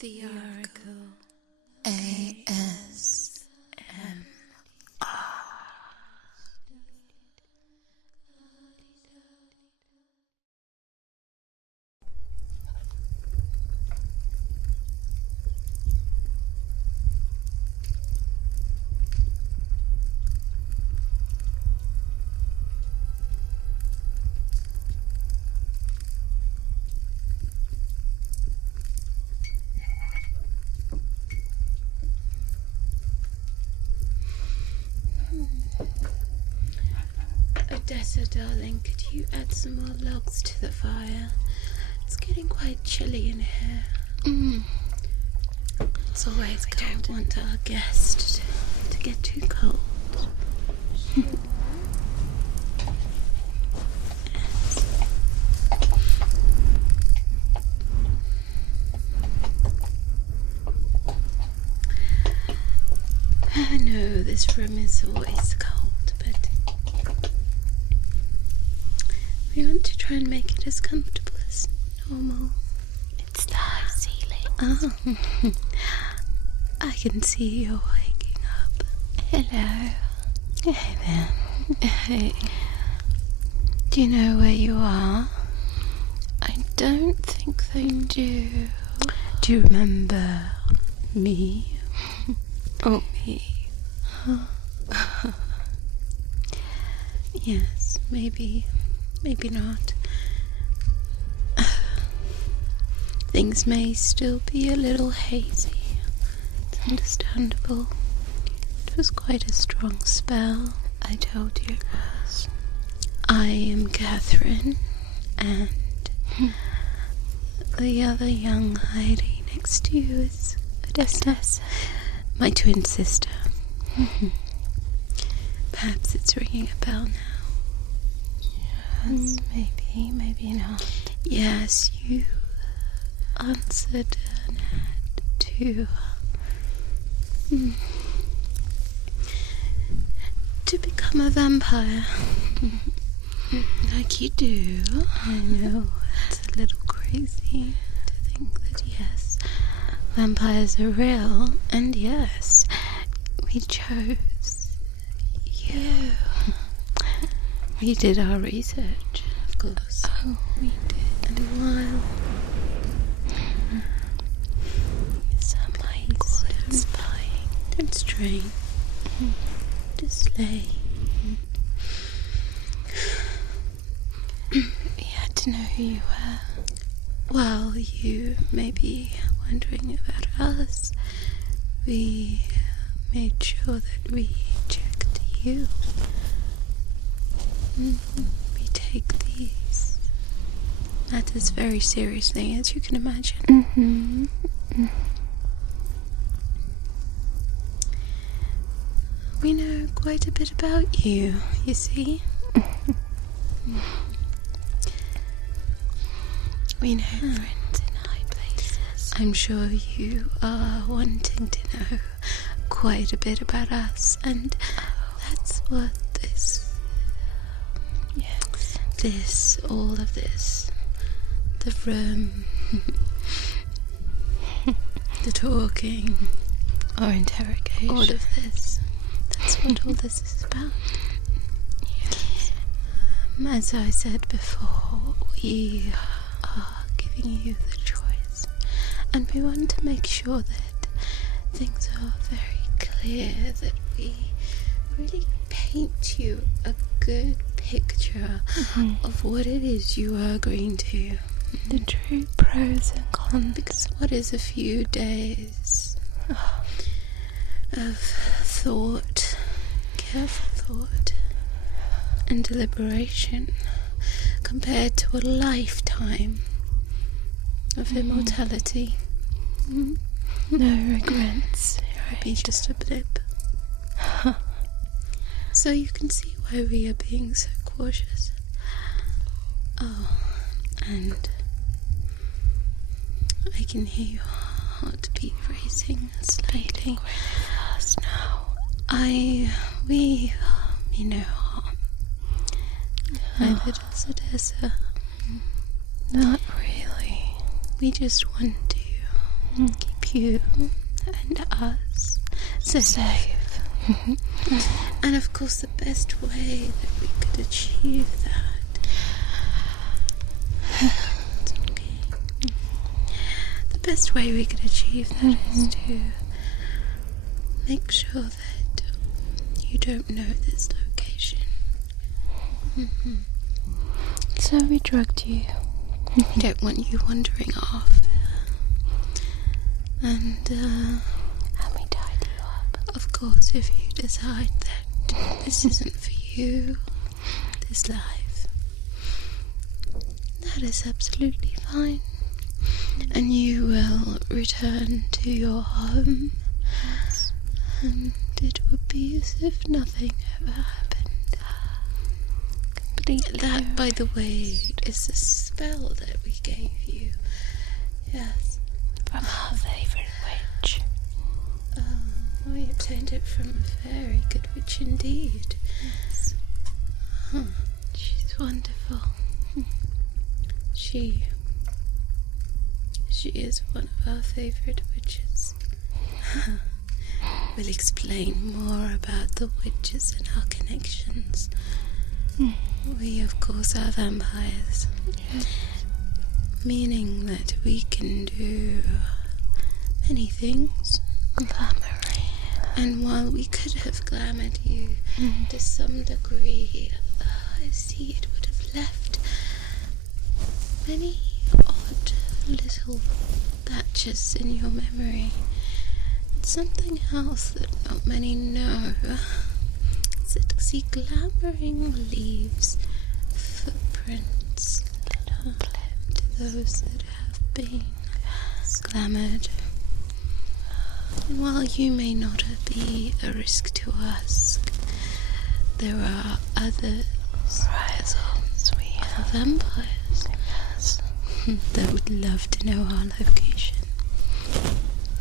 The Oracle. ASMR. Odessa, darling, could you add some more logs to the fire? It's getting quite chilly in here. It's always cold. I don't want our guest to get too cold. I know this room is always cold, but we want to try and make it as comfortable as normal. It's the high ceiling. Oh, I can see you're waking up. Hello. Hey there. Hey. Do you know where you are? I don't think they do. Do you remember me? Oh, me. Yes, maybe not. Things may still be a little hazy. It's understandable. It was quite a strong spell. I told you it was. I am Catherine, and the other young lady next to you is Odessa, my twin sister. Perhaps it's ringing a bell now. Yes, maybe not. Yes, you answered an ad to become a vampire. Like you do. I know, it's a little crazy to think that, yes, vampires are real, and yes, we chose you. We did our research, of course. Oh, we did. And a while. Some spying. Don't strain. Just lay. We had to know who you were. While you may be wondering about us, we made sure that we checked you. We take these matters very seriously, as you can imagine. We know quite a bit about you, you see. We know friends in high places. I'm sure you are wanting to know quite a bit about us, and that's what this... Yes. All of this. The room. The talking. Or interrogation. All of this. That's what all this is about. Yes. As I said before, we are giving you the choice, and we want to make sure that things are very clear, that we really paint you a good picture of what it is you are agreeing to. The true pros and cons. Because what is a few days of thought, careful thought, and deliberation compared to a lifetime of immortality? No regrets. Be just a blip. So you can see why we are being so cautious. Oh, and I can hear your heartbeat racing slightly. Really fast now. We mean no harm. Neither does Odessa. Not really. We just want to keep you and us safe. And of course the best way that we could achieve that the best way we could achieve that is to make sure that you don't know this location. So we drugged you. We don't want you wandering off. And we tied you up. of course, if you decide that this isn't for you, this life, that is absolutely fine. And you will return to your home. And it will be as if nothing ever happened. That, by the way, is the spell that we gave you. Yes. From our favourite witch. We obtained it from a very good witch indeed. Yes. She's wonderful. She is one of our favourite witches. We'll explain more about the witches and our connections. We, of course, are vampires. Yes. Meaning that we can do many things. Glamouring. And while we could have glamoured you to some degree, I see it would have left many odd little patches in your memory. Something else that not many know is that glamouring leaves footprints little to those that have been glamoured. And while you may not be a risk to us, there are others, other vampires that would love to know our location.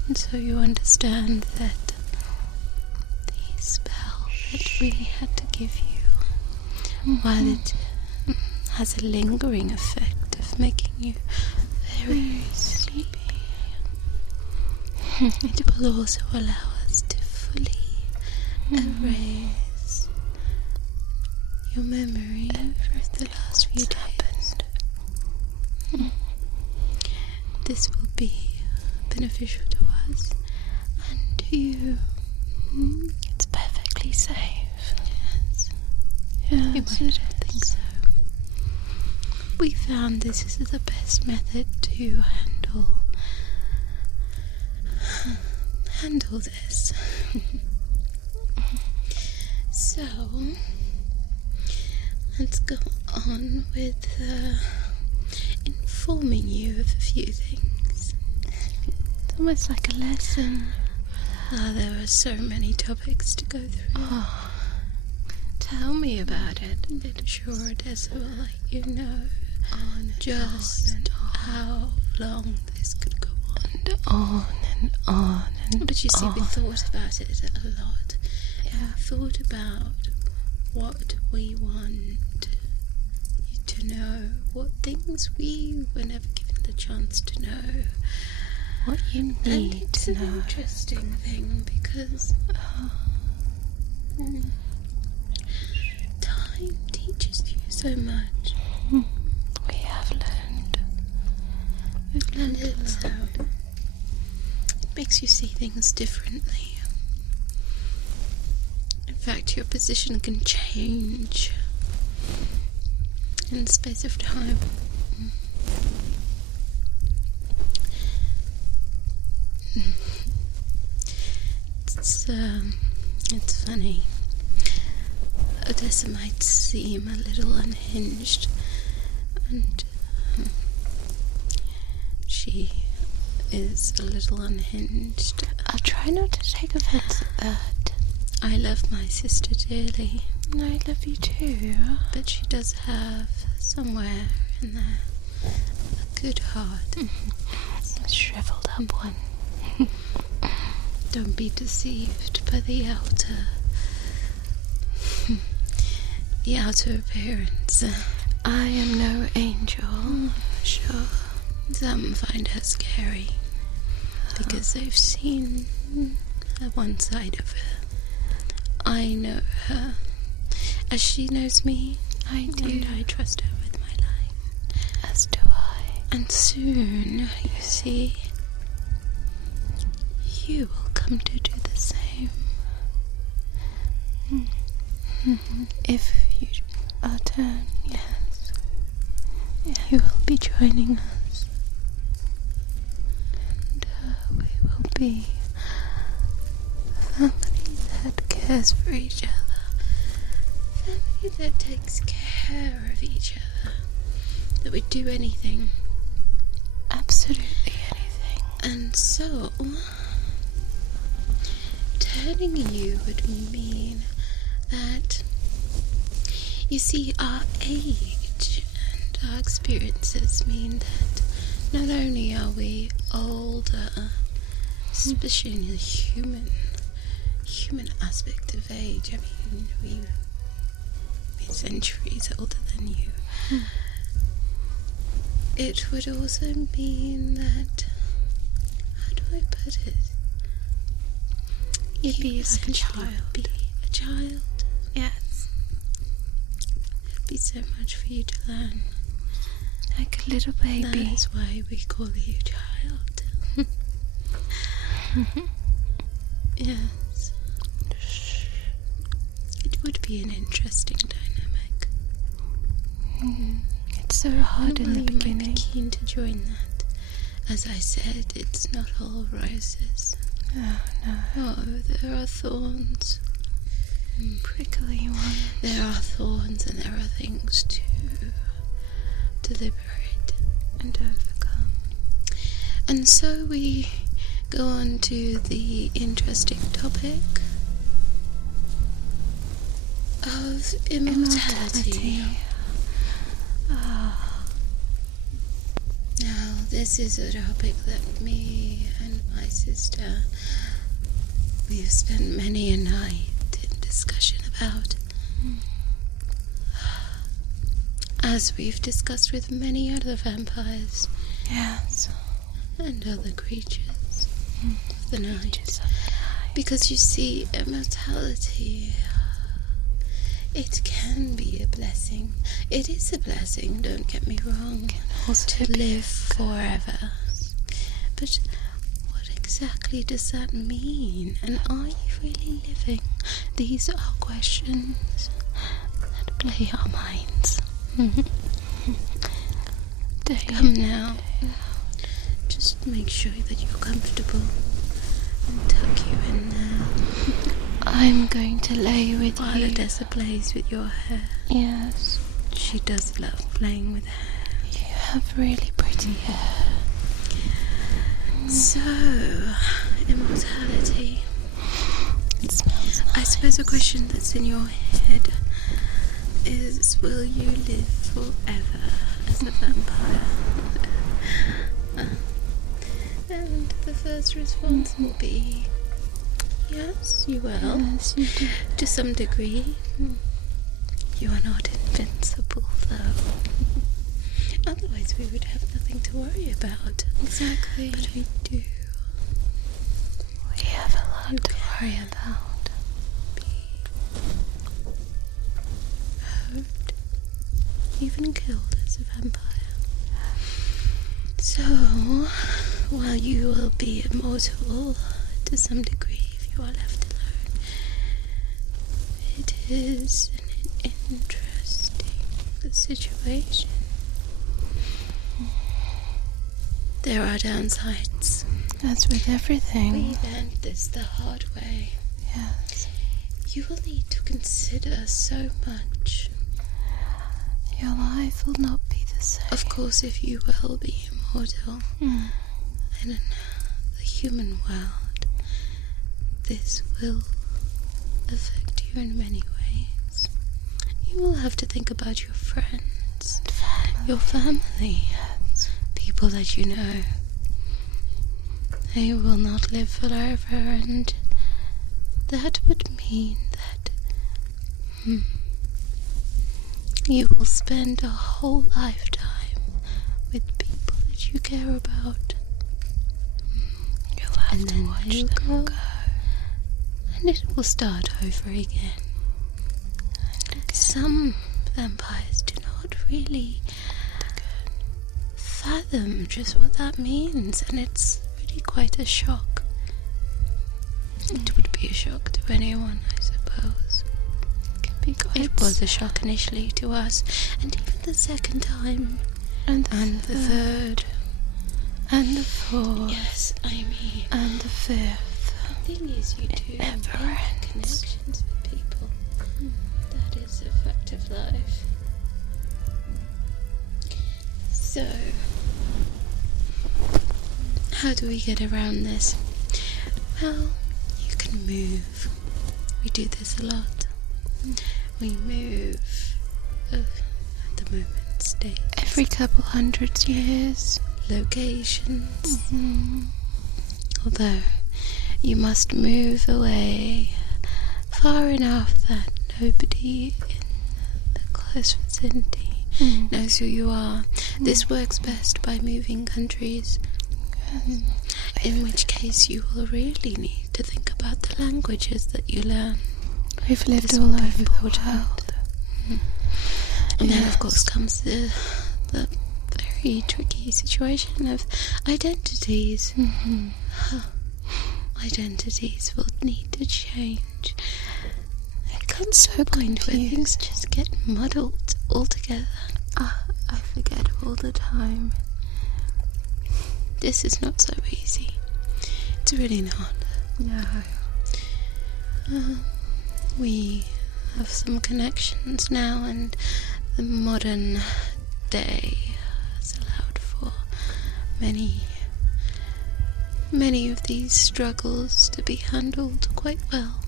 And so you understand that the spell that we had to give you, while it has a lingering effect of making you very sleepy, it will also allow us to fully erase your memory of the last few days. This will be beneficial to us and to you. It's perfectly safe. Yes. Yes, You might not think so. We found this is the best method to handle this. So let's go on with informing you of a few things. It's almost like a lesson. There are so many topics to go through. Tell me about it. I'm sure Odessa will let you know just how long this could go on. And on and on and But you see, on. we thought about it a lot. Yeah, we thought about what we want you to know, what things we were never given the chance to know. What you And need it's to an know. interesting thing because time teaches you so much. We have learned. We've learned it makes you see things differently. In fact, your position can change in the space of time. It's funny. Odessa might seem a little unhinged, and she is a little unhinged. I'll try not to take offence at that. I love my sister dearly, And I love you too. but she does have somewhere in there a good heart. A shriveled up one. Don't be deceived by the outer appearance. I am no angel. Sure, some find her scary. because I've seen one side of her. I know her as she knows me. I do. And I trust her with my life. As do I. And soon, you see, you will come to do the same. If you are turned, yes, you will be joining us. And we will be a family that cares for each other. A family that takes care of each other. That would do anything. Absolutely anything. And so, turning you would mean that, you see, our age and our experiences mean that not only are we older, especially in the human aspect of age. I mean, we're centuries older than you. It would also mean that, how do I put it? You'd be like a child. Be a child. Yes. There'd be so much for you to learn. Like a little baby. That is why we call you child. Yes. It would be an interesting dynamic. It's so hard in the You might beginning. be keen to join that. As I said, it's not all roses. Oh, no. Oh, there are thorns. Prickly ones. There are thorns and there are things to deliberate and overcome. And so we go on to the interesting topic of immortality. Now, this is a topic that me and my sister, we've spent many a night in discussion about. As we've discussed with many other vampires. Yes. And other creatures of the night. Because you see, immortality, it can be a blessing. It is a blessing, don't get me wrong, to live forever. But what exactly does that mean? And are you really living? These are questions that play our minds. Come now. Just make sure that you're comfortable and tuck you in now. I'm going to lay with While you. Odessa plays with your hair. Yes. She does love playing with hair. You have really pretty hair. So, immortality. It smells nice. I suppose a question that's in your head is, will you live forever as a vampire? And the first response will be, yes, you will. Yes, you do. To some degree. You are not invincible, though. Otherwise we would have nothing to worry about. Exactly. But we do. We have a lot to worry about. Be hurt, even killed as a vampire. So, while you will be immortal to some degree if you are left alone, it is an interesting situation. There are downsides. As with everything. We learned this the hard way. Yes. You will need to consider so much. Your life will not be the same. Of course, if you will be immortal in the human world, this will affect you in many ways. You will have to think about your friends, your family, people that you know. They will not live forever, and that would mean that you will spend a whole lifetime with people that you care about. Your and then you'll go, and it will start over again. Some vampires do not really fathom just what that means, and it's really quite a shock. It would be a shock to anyone, I suppose. It was a shock initially to us, and even the second time, and the third, and the fourth. Yes, I mean, and the fifth. The thing is, you do make connections with people. That is a fact of life. So, how do we get around this? Well, you can move. We do this a lot. We move at the moment, states. Every couple 100 years. Locations. Although, you must move away far enough that nobody in the close vicinity knows who you are. This works best by moving countries. In which case you will really need to think about the languages that you learn. We've lived all over the world. And then of course comes the very tricky situation of identities. Identities will need to change. It comes to a point where things just get muddled altogether. I forget all the time. This is not so easy. It's really not. No. We have some connections now, and the modern day has allowed for many of these struggles to be handled quite well.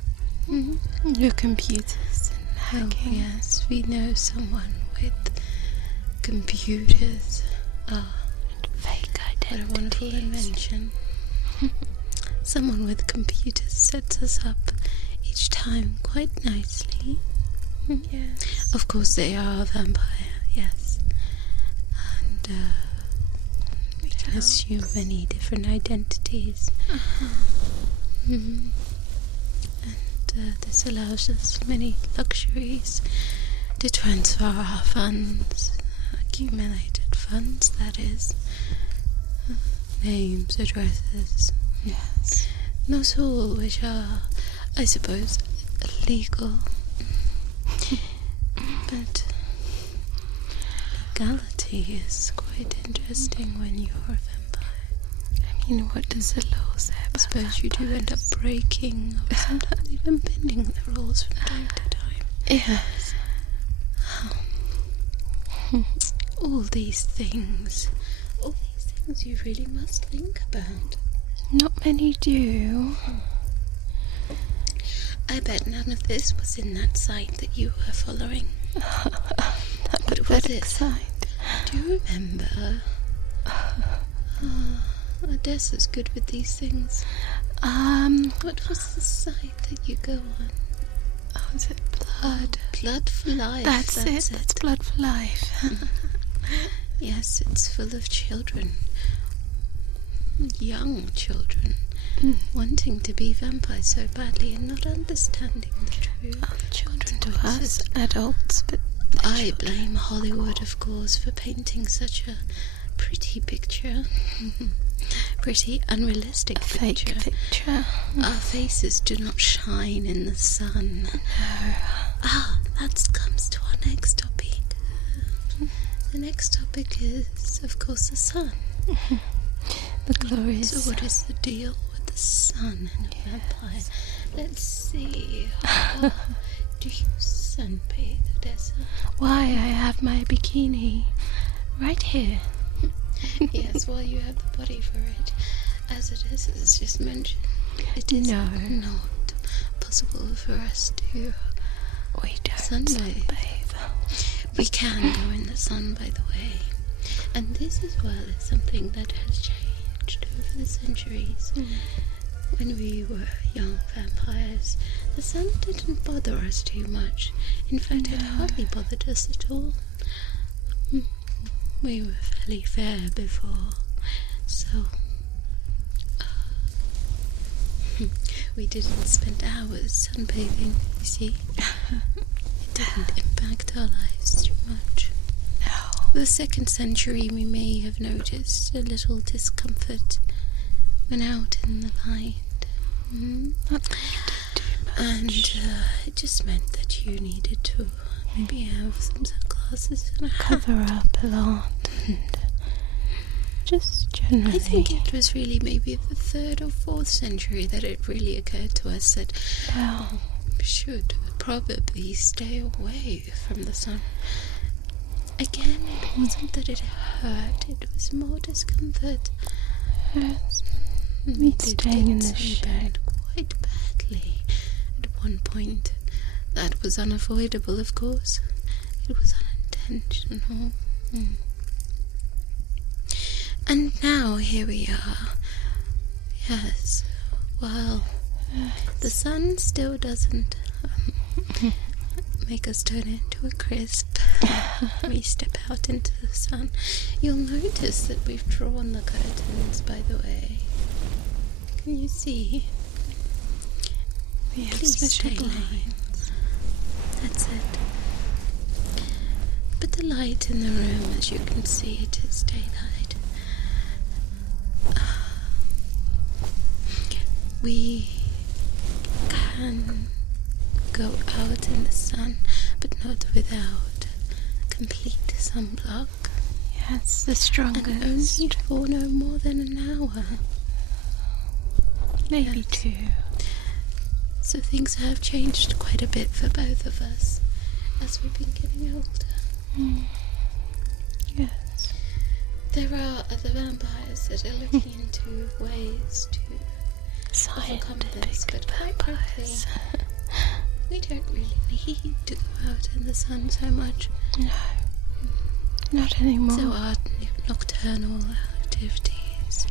Your computers and hacking. Yes, we know someone with computers. And fake identities. What a wonderful invention. Someone with computers sets us up each time quite nicely. Yes. Of course they are a vampire, yes. And we can assume many different identities. And this allows us many luxuries to transfer our funds, accumulated funds, that is. Names, addresses. Yes. Not all which are, I suppose, illegal. But legality is quite interesting when you're a vampire. I mean, what does the law say about I suppose you do end up breaking, or sometimes even bending the rules from time to time. Yes. All these things you really must think about. Not many do. I bet none of this was in that site that you were following. That pathetic site. Do you remember? Odessa's good with these things. What was the site that you go on? Oh, is it Blood? Blood for Life. That's it. It's Blood for Life. Yes, it's full of children. Young children. Wanting to be vampires so badly and not understanding the truth. Children to us, adults, but I blame Hollywood, of course, for painting such a pretty picture. Pretty unrealistic picture. Fake picture. Our faces do not shine in the sun. No. That comes to our next topic. The next topic is, of course, the sun. The glorious. So what is the deal with the sun and a vampire? Let's see. Do you sunbathe, Odessa? Why, I have my bikini right here. Yes, well, you have the body for it. As Odessa has just mentioned, it is not possible for us to sunbathe. We can go in the sun, by the way. And this as well is something that has changed over the centuries. When we were young vampires, the sun didn't bother us too much. In fact, it hardly bothered us at all. We were fairly fair before, so we didn't spend hours sunbathing, you see. It didn't impact our lives too much. No. The 2nd century we may have noticed a little discomfort when out in the light. Not too much. And it just meant that you needed to maybe have some sunglasses and a hat. Cover up a lot. And just generally. I think it was really maybe the 3rd or 4th century that it really occurred to us that we should probably stay away from the sun. Again, it wasn't that it hurt, it was more discomfort. Yes. Me staying in the shade quite badly at one point. That was unavoidable, of course. It was unintentional. And now here we are. Yes, well, the sun still doesn't make us turn into a crisp. We step out into the sun. You'll notice that we've drawn the curtains, by the way. Can you see? We have Please special stay blinds. That's it. But the light in the room, as you can see, it is daylight. We can go out in the sun, but not without complete sunblock. Yes, the strongest. And only for no more than an hour. Maybe 2. So things have changed quite a bit for both of us as we've been getting older. Yes. There are other vampires that are looking into ways to overcome this, but quite frankly, we don't really need to go out in the sun so much. No, not anymore. So our nocturnal activities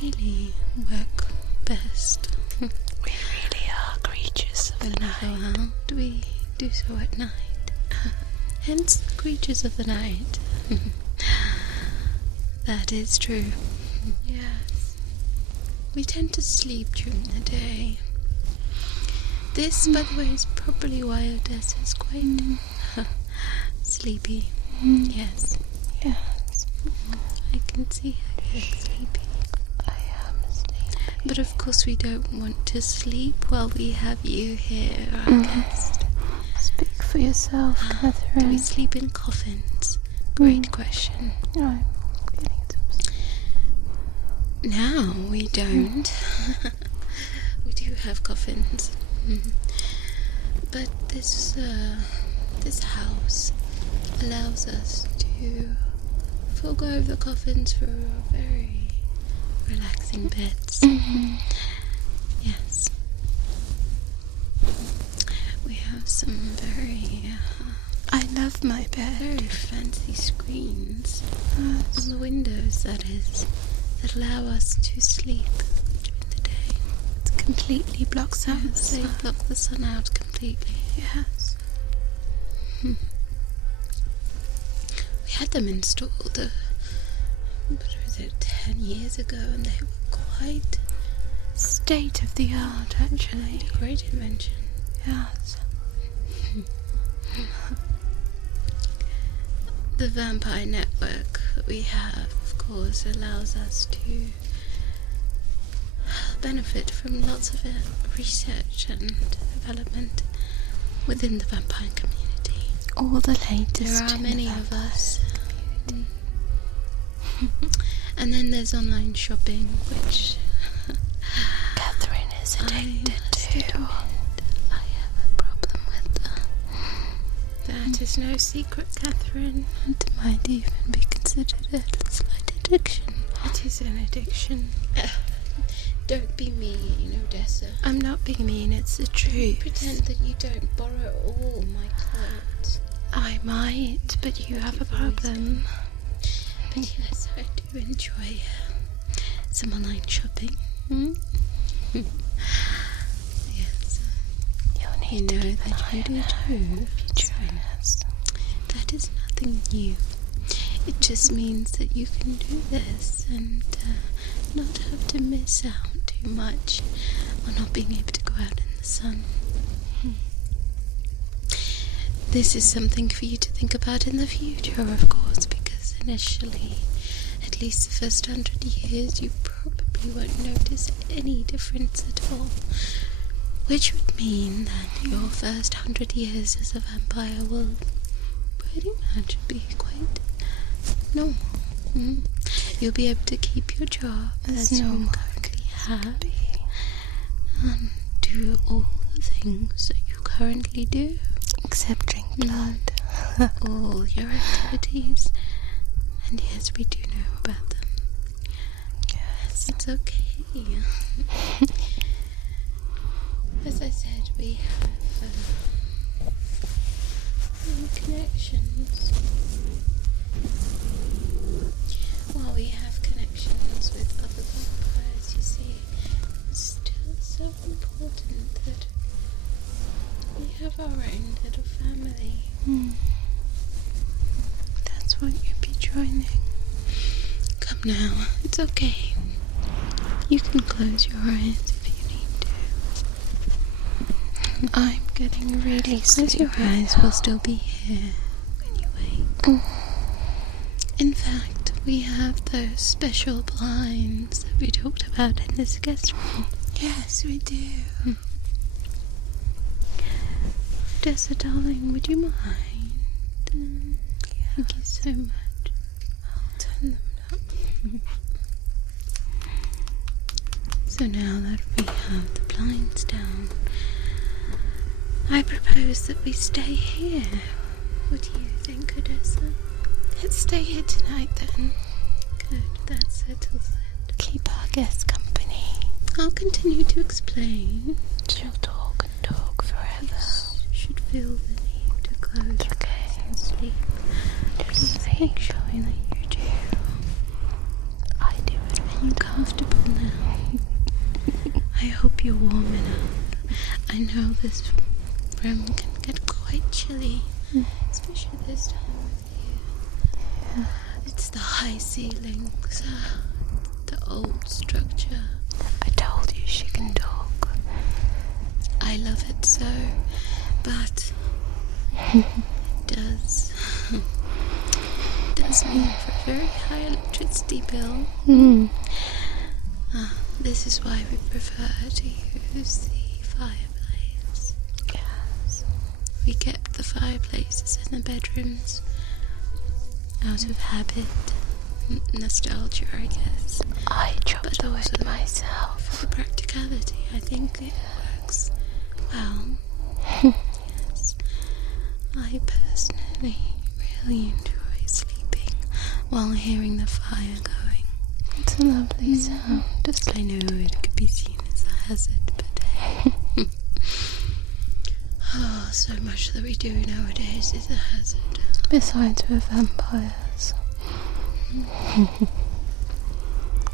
really work best. We really are creatures of the night. Well, we do so at night. Hence, creatures of the night. That is true. Yes. We tend to sleep during the day. This, by the way, is probably why Odessa is quite sleepy. Yes. Yes. I can see her getting sleepy. I am sleepy. But of course we don't want to sleep while we have you here, our guest. Speak for yourself, Catherine. Do we sleep in coffins? Great question. I'm getting some. No, we don't. We do have coffins. But this house allows us to forego the coffins for very relaxing beds. Yes. We have some very I love my bed. very fancy screens on the windows, that is, that allow us to sleep during the day. It completely blocks out the They sun. block the sun out completely. Yes. We had them installed, what was it, 10 years ago, and they were quite State of the art, actually. a great invention. Yes. The vampire network that we have, of course, allows us to benefit from lots of research and development within the vampire community. All the latest. There are in many the of vampire us. community. And then there's online shopping, which Catherine is addicted to. I have a problem with that. That is no secret, Catherine. It might even be considered a slight addiction. It is an addiction. Don't be mean, Odessa. I'm not being mean, it's the truth. Pretend that you don't borrow all my clothes. I might, but you have a problem. But yes, I do enjoy some online shopping. Yes. You'll You need know to keep that an you do eye too. on her if you join us. That is nothing new. It just means that you can do this and not have to miss out too too much or not being able to go out in the sun. This is something for you to think about in the future, of course, because initially, at least the first 100 years, you probably won't notice any difference at all. Which would mean that your first 100 years as a vampire will pretty much be quite normal. You'll be able to keep your job as you currently have, and do all the things that you currently do. Except drink blood. All your activities. And yes, we do know about them. Yes, it's okay. As I said, we have connections. While we have connections with other vampires, you see, it's still so important that we have our own little family. That's what you'd be joining. Come now, it's okay. You can close your eyes if you need to. I'm getting really sleepy. Close your eyes, we'll still be here when you wake. In fact, we have those special blinds that we talked about in this guest room. Yes, we do. Odessa, darling, would you mind? Thank you so much. I'll turn them up. So now that we have the blinds down, I propose that we stay here. What do you think, Odessa? Let's stay here tonight then. Good, that settles it. Keep our guests company. I'll continue to explain. She'll talk and talk forever. You should feel the need to close your eyes and sleep. Just Make sure that you do. I do it. Are you comfortable now? I hope you're warm enough. I know this room can get quite chilly, especially this time of year. It's the high ceilings, the old structure. I told you she can talk. I love it so, but it does mean for a very high electricity bill. This is why we prefer to use the fireplace. Yes. We kept the fireplaces in the bedrooms out of habit, nostalgia, I guess. I chose But also it myself. for practicality, I think it works well. Yes. I personally really enjoy sleeping while hearing the fire going. It's a lovely sound. I know it could be seen as a hazard, but so much that we do nowadays is a hazard. Besides, we're vampires.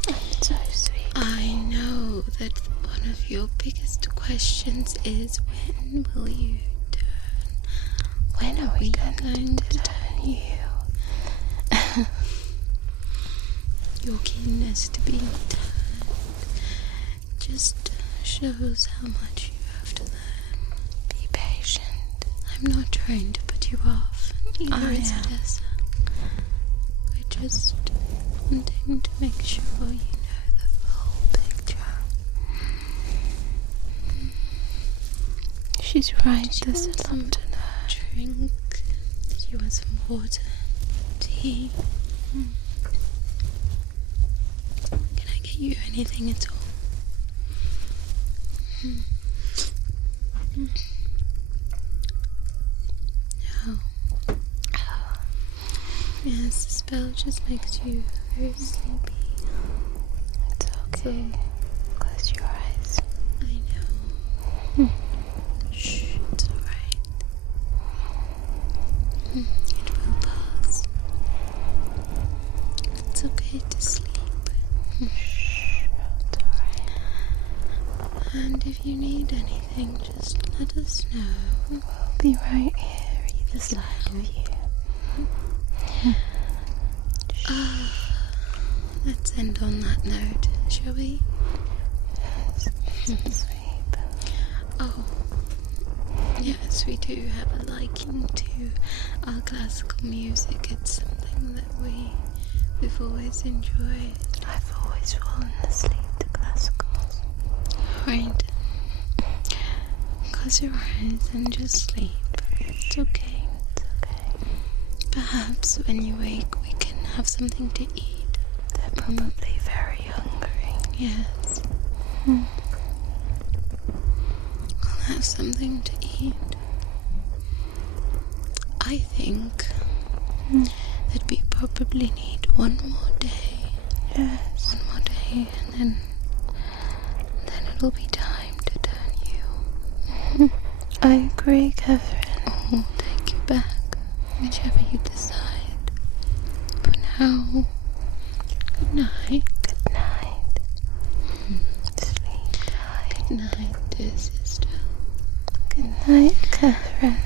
It's so sweet. I know that one of your biggest questions is, when will you turn? When are we going to turn you? Your keenness to being turned just shows how much you have to learn. Be patient. I'm not trying to put you off, either is Odessa. We're just wanting to make sure you know the full picture. She's right, there's a lot to know. Drink. Did you want some water? Tea? Can I get you anything at all? No. Yes, the spell just makes you very sleepy. It's okay. Close your eyes. I know. Shh, it's alright. It will pass. It's okay to sleep. Shh, it's alright. And if you need anything, just let us know. We'll be right here, either side of you. Let's end on that note, shall we? some sleep. Oh, yes, we do have a liking to our classical music. It's something that we've always enjoyed. I've always fallen asleep to classicals. Right. Close your eyes and just sleep. It's okay. It's okay. Perhaps when you wake we can have something to eat. They're probably very hungry. Yes. Mm. I'll have something to eat. I think that we probably need one more day. Yes. One more day, and then it'll be time to turn you. I agree, Catherine. Oh, take you back, whichever you decide. For now, good night. Good night. Sleep tight. Good night, dear sister. Good night, Catherine.